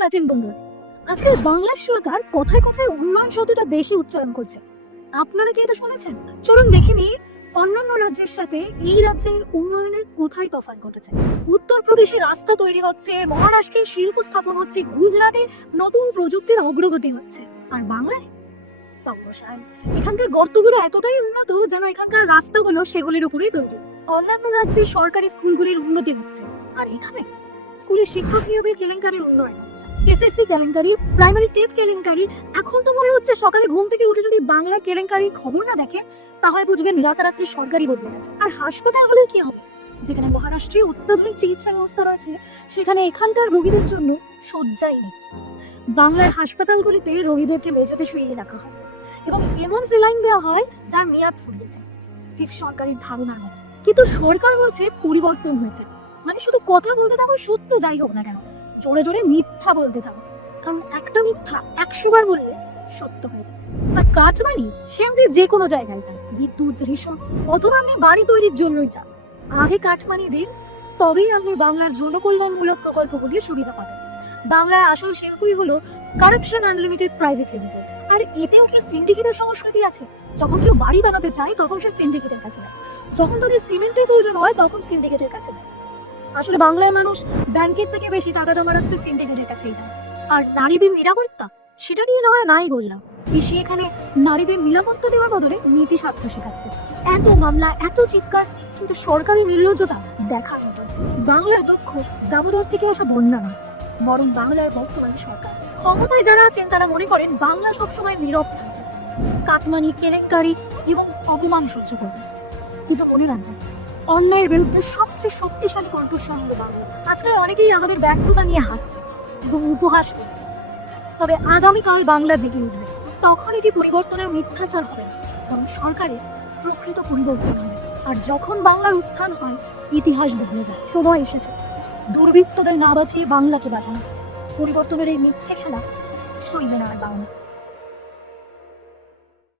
কেমন আছেন বন্ধুরা আজকাল বাংলার সরকার কথায় কথায় উন্নয়ন শব্দটা বেশি উচ্চারণ করছে। আপনারা কি এটা শুনেছেন? চলুন দেখে নিই, অন্যান্য রাজ্যের সাথে এই রাজ্যের উন্নয়নের কোথায় তফাৎ ঘটেছে? উত্তরপ্রদেশে রাস্তা তৈরি হচ্ছে, মহারাষ্ট্রে শিল্প স্থাপন হচ্ছে, গুজরাটে নতুন প্রযুক্তির অগ্রগতি হচ্ছে। আর বাংলায়? এখানকার গর্তগুলো এতটাই উন্নত যেন এখানকার রাস্তাগুলো সেগুলির উপরেই তৈরি। অন্যান্য রাজ্যে সরকারি স্কুলগুলির উন্নতি হচ্ছে। আর এখানে? স্কুলের শিক্ষক নিয়োগের কেলেঙ্কারির উন্নয়ন। এসএসসি কেলেঙ্কারি প্রাইমারি টেস্ট কেলেঙ্কারি, এখন তো মনে হচ্ছে সকালে ঘুম থেকে উঠে যদি বাংলা কেলেঙ্কারির খবর না দেখে, তাহলে বুঝবেন রাতারাত্রি সরকারি বদলে গেছে। আর হাসপাতালগুলোর কি হবে? যেখানে মহারাষ্ট্রে অত্যাধুনিক চিকিৎসা ব্যবস্থা রয়েছে, সেখানে এখানকার রোগীদের জন্য শয্যাই নেই। বাংলার হাসপাতালগুলিতে রোগীদেরকে মেঝেতে শুয়ে রাখা হয় এবং এমন সেলাইন দেওয়া হয় যার মেয়াদ ফুরিয়েছে। ঠিক সরকারি ধারণা মতো। কিন্তু সরকার বলছে পরিবর্তন হয়েছে। মানে শুধু কথা বলতে থাকো, সত্য যাই হোক না কেন। জোরে জোরে মিথ্যা বলতে থাকো। কারণ একটা মিথ্যা একশো বার বললে সত্য হয়ে যায় আর কাঠমানি সে আমাদের যে কোনো জায়গায় যায়। বিদ্যুৎ রেশন অথবা আপনি বাড়ি তৈরির জন্যই যান আগে কাঠমানি দিন, তবেই আপনি বাংলার জনকল্যাণমূলক প্রকল্পগুলির সুবিধা পাবেন। বাংলার আসল শিল্পই হলো কারাপশন আনলিমিটেড প্রাইভেট লিমিটেড আর এতেও কি সিন্ডিকেটের সংস্কৃতি আছে? যখন কেউ বাড়ি বানাতে চায়, তখন সে সিন্ডিকেটের কাছে যায়। যখন তাদের সিমেন্টের প্রয়োজন হয়, তখন সিন্ডিকেটের কাছে যায়। আসলে বাংলার মানুষ ব্যাংকের থেকে বেশি টাকা জমা রাখতে সিন্ডিকেটের কাছেই যায়। আর নারীদের নিরাপত্তা, সেটা নিয়ে না হয় নাই বললাম কৃষি এখানে নারীদের নিরাপত্তা দেওয়ার বদলে নীতি শাস্ত্র শেখাচ্ছে। এত মামলা, এত চিৎকার, কিন্তু সরকারি নির্লজ্জতা দেখার মতো। বাংলার দক্ষ দামোদর থেকে আসা বন্যা নয়, বরং বাংলার বর্তমান সরকার। ক্ষমতায় যারা আছেন, তারা মনে করেন বাংলা সবসময় নীরব থাকবে। কাটমানি, কেলেঙ্কারি এবং অপমান সহ্য করবে। কিন্তু মনে রাখবেন অন্যায়ের বিরুদ্ধে সবচেয়ে শক্তিশালী কণ্ঠস্বর হলো বাংলা। আজকে অনেকেই আমাদের ব্যর্থতা নিয়ে হাসছে এবং উপহাস করছে। তবে আগামীকাল বাংলা জেগে উঠবে। তখন এটি পরিবর্তনের মিথ্যাচার হবে না, বরং সরকারের প্রকৃত পরিবর্তন হবে। আর যখন বাংলার উত্থান হয়, ইতিহাস বদলে যায়। সময় এসেছে। দুর্বৃত্তদের না বাঁচিয়ে বাংলাকে বাঁচানো। পরিবর্তনের এই মিথ্যে খেলা সইবে না আর বাংলা।